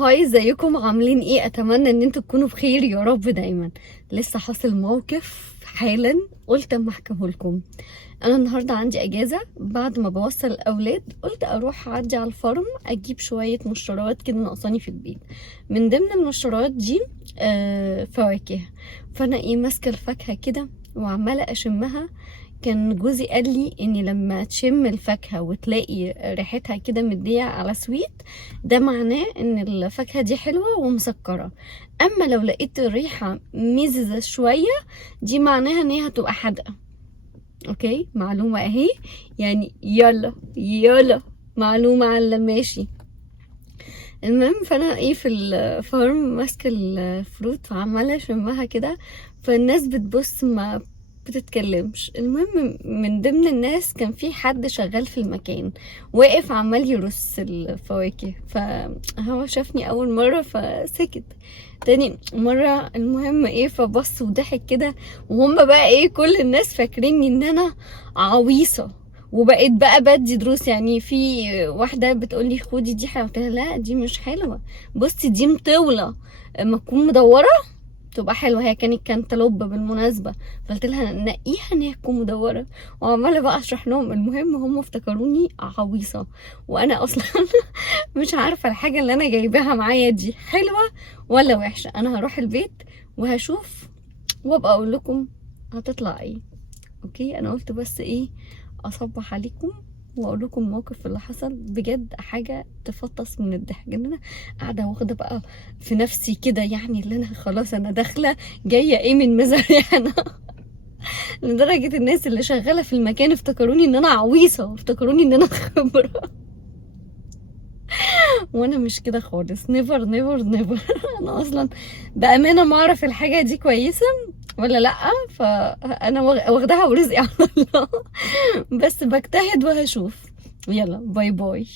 هاي، ازيكم؟ عاملين ايه؟ اتمنى ان انتوا تكونوا بخير يا رب دايما. لسه حاصل موقف حالا قلت اما احكيه لكم. انا النهارده عندي اجازه، بعد ما بوصل الاولاد قلت اروح اعدي على الفرم اجيب شويه مشتريات كده ناقصاني في البيت. من ضمن المشتريات دي فواكه. فانا ماسكه الفاكهه كده وعماله اشمها. كان جوزي قال لي ان لما تشم الفاكهه وتلاقي ريحتها كده مديه على سويت، ده معناه ان الفاكهه دي حلوه ومسكره. اما لو لقيت الريحه مززه شويه، دي معناها ان هي هتبقى حادقه. اوكي، معلومه اهي. يعني يلا يلا، معلومه على ماشي. المهم، فانا في الفارم ماسكه الفروت وعماله اشمها كده. فالناس بتبص ما بتتكلمش. المهم، من ضمن الناس كان في حد شغال في المكان واقف عمال يرص الفواكه، فهو شافني اول مره فسكت. تاني مرة المهم فبص وضحك كده. وهم بقى كل الناس فاكريني ان انا عويصة. وبقيت بقى بدي دروس. يعني في واحدة بتقولي خدي دي حلوة، قلت لها لا دي مش حلوة، بصي دي مطولة، اما تكون مدورة تبقى حلوة. هي كانت كانتالوب بالمناسبة، فقلت لها نقيها ان هي تكون مدورة. وعمالة بقى اشرح لهم. المهم هم افتكروني عويصة، وانا اصلا مش عارفة الحاجة اللي انا جايباها معايا دي حلوة ولا وحشة. انا هروح البيت وهشوف وابقى اقول لكم هتطلع ايه. اوكي، انا قلت بس اصبح عليكم واقول لكم الموقف اللي حصل. بجد حاجه تفطس من الضحك ان انا قاعده واخده بقى في نفسي كده، يعني اللي انا خلاص انا داخله جايه من مزارعنا. لدرجه الناس اللي شغاله في المكان افتكروني ان انا عويصه، افتكروني ان انا خبره. وانا مش كده خالص، نيفر نيفر نيفر. انا اصلا بامانه ما اعرف الحاجه دي كويسه ولا لا، فانا واخداها ورزقي على الله. بس بجتهد وهشوف. يلا باي باي.